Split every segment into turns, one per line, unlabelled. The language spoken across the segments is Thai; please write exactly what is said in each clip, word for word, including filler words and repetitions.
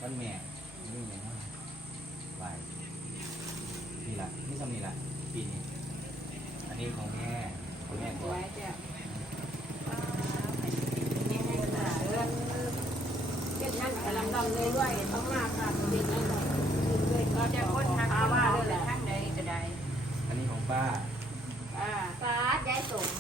วันแม่นี่ไงเนาะวายนี่ละนี่ทำนี่ละปีนี้อันนี้ของแม่ของแม่ก่อน
เป็นนั่นกำลังดำเลยด้วยต้องมากค่ะเป็นนั่นเลยเราจะค้นหาว่าเลยแหละทั้งใดจะได้
อันนี้ของป้า
ป้าป้าย้ายส่ง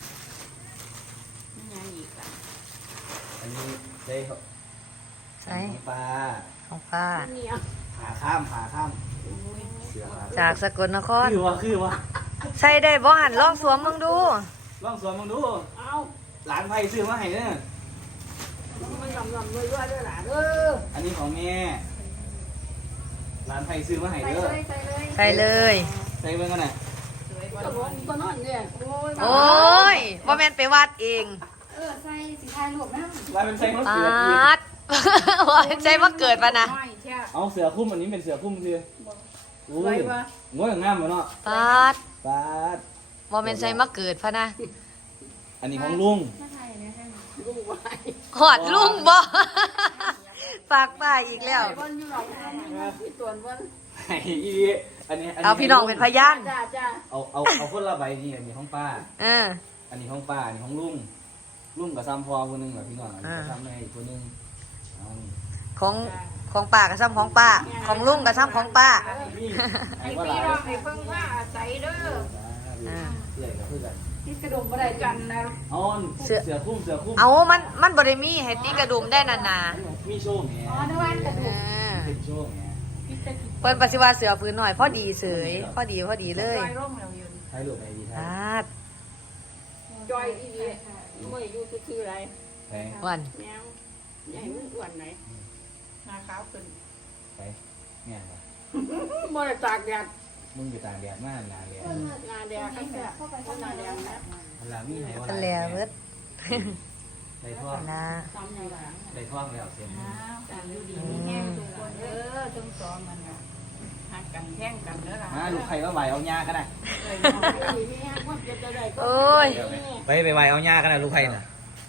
นี่ยังอีกอ่ะ
อันนี้ใช่ของ
ใช่
ของป้า
ของป้า
นี่อ่ะ
ขาข้ามขาข้ามเสือขา
จากสกลนคร
คือวะคือวะ
ใช่ได้บ่หันลองสวมมึงดู
ลองสวมมึงดู
เอา
หลานไผ่ซื้อมาให้เนี่ย
มันลำลำด้วยด้วยด้วยหล่ะเด้อ
อันนี้ของแม่หลานไผ่ซื้อมาให้
ใส่
เด้อ
เลยใส่เลย
ใส่เลย
ใส่เบิ่งกันน่ะ
ก็ร้อนก็นอนเนี่ยโอ้ย
โอ้ยบ่แม่นไปวัดเอง
เออใส่สีไทยหลวมนะ
ลายเป็นใส่มะ
ป
เขืออีก
าด ว่าใช่ว่าเกิดปะนะ
ไม่ใช่
เอาเสือคุ้มอันนี้เป็นเสือคุ้มคืออุ้
ไว้
ย
ปะ
งวยงามเลยเนาะ
ปาด
ปาด
บ่แม่นใช่มาเกิดพะนะ
อันนี้ของลุง
ลูกไว้
หอดลุงบ่ ฝากป้าอีกแล้ว
วันอยู่หรอกที่ตวนวัน
ไอ้อีอันนี้
เอาพี่น้องเป็นพยาน
จ้าจ้า
เอาเอาเอาคนละใบนี่อันนี้ของป้า
เออ
อันนี้ของป้าอันนี้ของลุงลุงกับซ้ำพอคนหนึงแบบพี่น้องอันนี้ก็ซ้ำแม่อีกคนหนึงเอานี่
ของของป้ากับซ้ำของป้า ของลุงกับซ้ำของป้า
นี่
ให้
ไอ้ว่าห
พี่
ลาย
น้องให้เพิ่งว่าใส่เด้อ
อ่า
เสื่อยกับเพื่อน
ที่กระดมอะไรกันนะ
อ๋อเสือเสือคุ้มเสือคุ้ม
เอามันมันบ่ได้มีให้ตีกระดุมได้นานา
มีโชว์แหม
อ๋อนึกว่ากระ
เอ
ดูก
อ
เป็นโชว์แหม
เปิ้นปฏิวัติเสือพื้นหน่อยพอดีเสยพอดีพอดีเลย
จอยร่มเรายืน
ใช้ลูกไหนดีใช้
ปาด
จอยอีดีไม่อยู่คืออะไร
ไป
วัน
แมวใหญ่มันอ้วนไหนหน้าขาวขึ้น
ไปเนี่ยเหรอ
บ่ได้ตากแดด
มึงอยู่ต่างแดดมากนานเลย
หน้าแดดข้างแดดข้างหน้าแดดนะ
เวลามีไหนวะ
กันแล้วเบิด
ได้ท่วง
นะ
ซ้ำอย่างหลัง
ได้ท่วงแล้วเสร็จ
การอยู่ดีมีแห้งทุกคนเออทั้งสองมันน่ะหักกันแท่งกันเด้อล่ะ
มาลูกใครก็ไหวเอาหญ้ากันนะ
ดีมีแห้งว่าจะได้ก็
โอ้ย
ไปไปไหวเอาหญ้ากันนะลูกใครน่ะ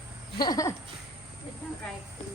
ทั้งไก่คือ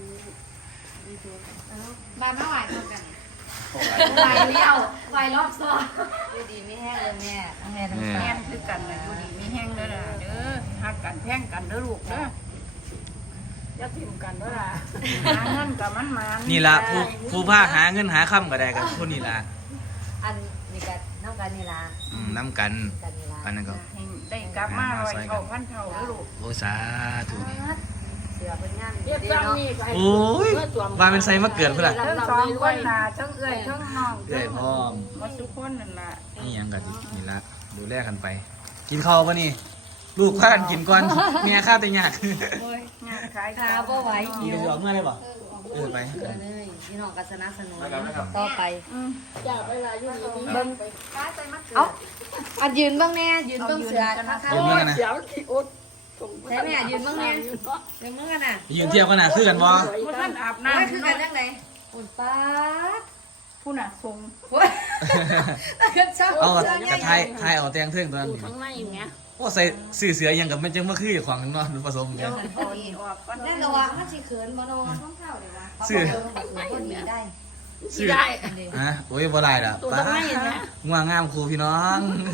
บ้านเมื่อวานเท่ากัน
ไก่เลี้ยวไก่รอบซ้อน
อยู่ดีไม่แห้งเลยแม่ทั้งแม่ทั้ง
แห้งคือกันนะอยู่ดีมีแห้งเด้อล่ะเด้อหักกันแท่งกันเด้อลูกเด้ออย่าทิ่มกันเด้อล่ะหาเงินกับมันมา
นี่ละผู้ผู้พาหาเงินหาค่ำก็ได้กันคนนี่ละ
อันนี้กันน้ำกันนี่ละ
น้ำกัน
กันนี่ละ
อันนั้นก็
ให้ได้กลับมาร้อยเท่าพันเท่าเด้อลูก
โอ้สาธุนี่
เสือเป็นงาน
เรียบ
ดี
ร้อย
เนาะ
นี่ไป
โอ้ยว่าเป็นไซมาเกิดเพื่อล่ะ
ทั้งสองคนน่ะทั้งเอื้อยทั้งน้อง
เอ้ยพ่อม
มาทุกคนนั่นล่ะ
นี่ยังกันนี่ละดูแลกันไป กินข้าวปะนี่ ลูกพากันกินก่อนเมียข้าวแต่ยาก
โอ้ยงานขาย
ขาบ่ไหว
กิน
หิว
เดี๋ยวออกเมื่อไรบ่เออไป
เออเลยพี่น้องก็สนับสนุน
นะครับนะครับ
ต่อไป
อืมจ้าไปลาอยู่นี่
เบิ่งเอ้าอันยืนเบ้างแน่ยืนเบ้างเสือข้าง
โอ้ยเสียวที่อุด
ใช่ไหมยืนเบ้างแน่ยืนเบ้างกันน่ะ
ยืนเทียบกันนะคือกันบ่
ผู้ท่านอาบ
นั่น
น้ำ
คือกันยังไงอุ่นป๊าด
ผู้น่ะทรง
โอ้ยกระเช้า
เอาก
เสื้อ
ระ
ให
ไท
ญ่
ยไทยเอาแตงเทื่องตัวนั้น
อยู่ข้างในอย่างเงี้ย
โอ้ใส่สื่อเสือยังกับมันจังมาคืออยู่ของนอนผสม
เดี๋
กั
ยวน ถอนออกก่อน
นั่นก็ว่ามันสิเขินบ่นอนท้องเท้าเดี๋ยวว่า
เสื้อ
คนมีได้
สิได้
ฮะโอ้ยบ่ได้ล่ะ
ตัว
ป้า
ข้างในอย่างเงี้ย
ง่วงงามครูพี่น้อง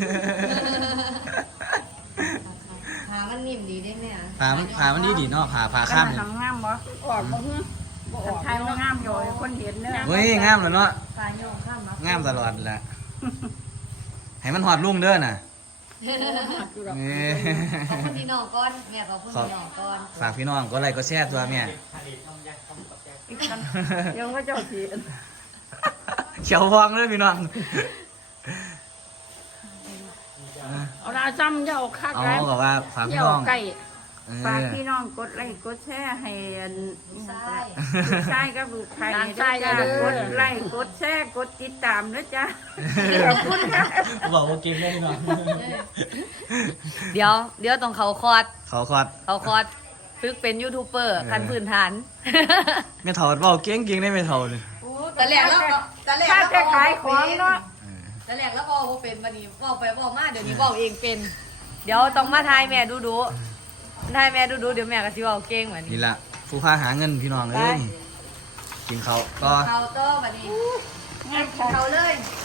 หามันนิ่มดีได้ไหมอ่ะ
ผ่ามันผ่ามันดีดีเนาะผ่าผ่าข้าม
ทำงามบ่ออกบ่ฮึบ่ออกไทยว่างามอยู่ให้คนเห็นเด้อ
เฮ้ยงามแล้วเนาะ
ปลาโยงข้ามมาง
ามตลอดแหละให้มันหอดลุ่งเด้อน่ะ
อยู่ดอก
นี่
ขอบคุณพี่น้องก่อนแม่ขอบคุณพี่น้องก่อน
ฝากพี่น้องก็ไลค์ก็แชร์ตัวแม่
อีกกันเดี๋ยวก็เจ้าสิ
เขียวฟองเลยพี่น้อง
เอาล่ะจำอย่าเอาคัก
เอา
แล้ว
กับว่าฝากพี่
อย่า
น้อ
เอา
ง
ใกล้
เอ
ฝาก
อ
พี่น้องกดไลค์กดแชร์ให้อัน
ใช่
ลูกชายกับลูกไข่ด้วยจ้ากดไลค์กดแชร์กดติดตามนะจ๊ะขอบคุณค่ะ
บอกว่าเก่งได้พี่น้อง
เดี๋ยวเดี๋ยวต้องเขาคอร์ด
เขาคอด
เขาคอร์ดฝึกเป็นยูทูบเบอร์ขั้นพื้นฐาน
ไม่ถอดบอกเก่งเก่งได้ไม่ถอดเลย
แต่แรกแล้วก็แต่แรก
ถ้า
แล้ว
จะขายของเนาะ
แต่แรกแล้วบอกว่าเป็นวันนี้บอกไปบอกมาเดี๋ยวนี้บอกเองเป็น เดี๋ยวต้องมาทายแม่ดูดูทายแม่ดูดูเดี๋ยวแม่ก็สิบอกเก่งเหมือน
นี่ละผู้พาหาเงินพี่น้องเอ้ย
ไป
กินเขาวก็
เขาโตบัดนี้
งาน
เขาเลย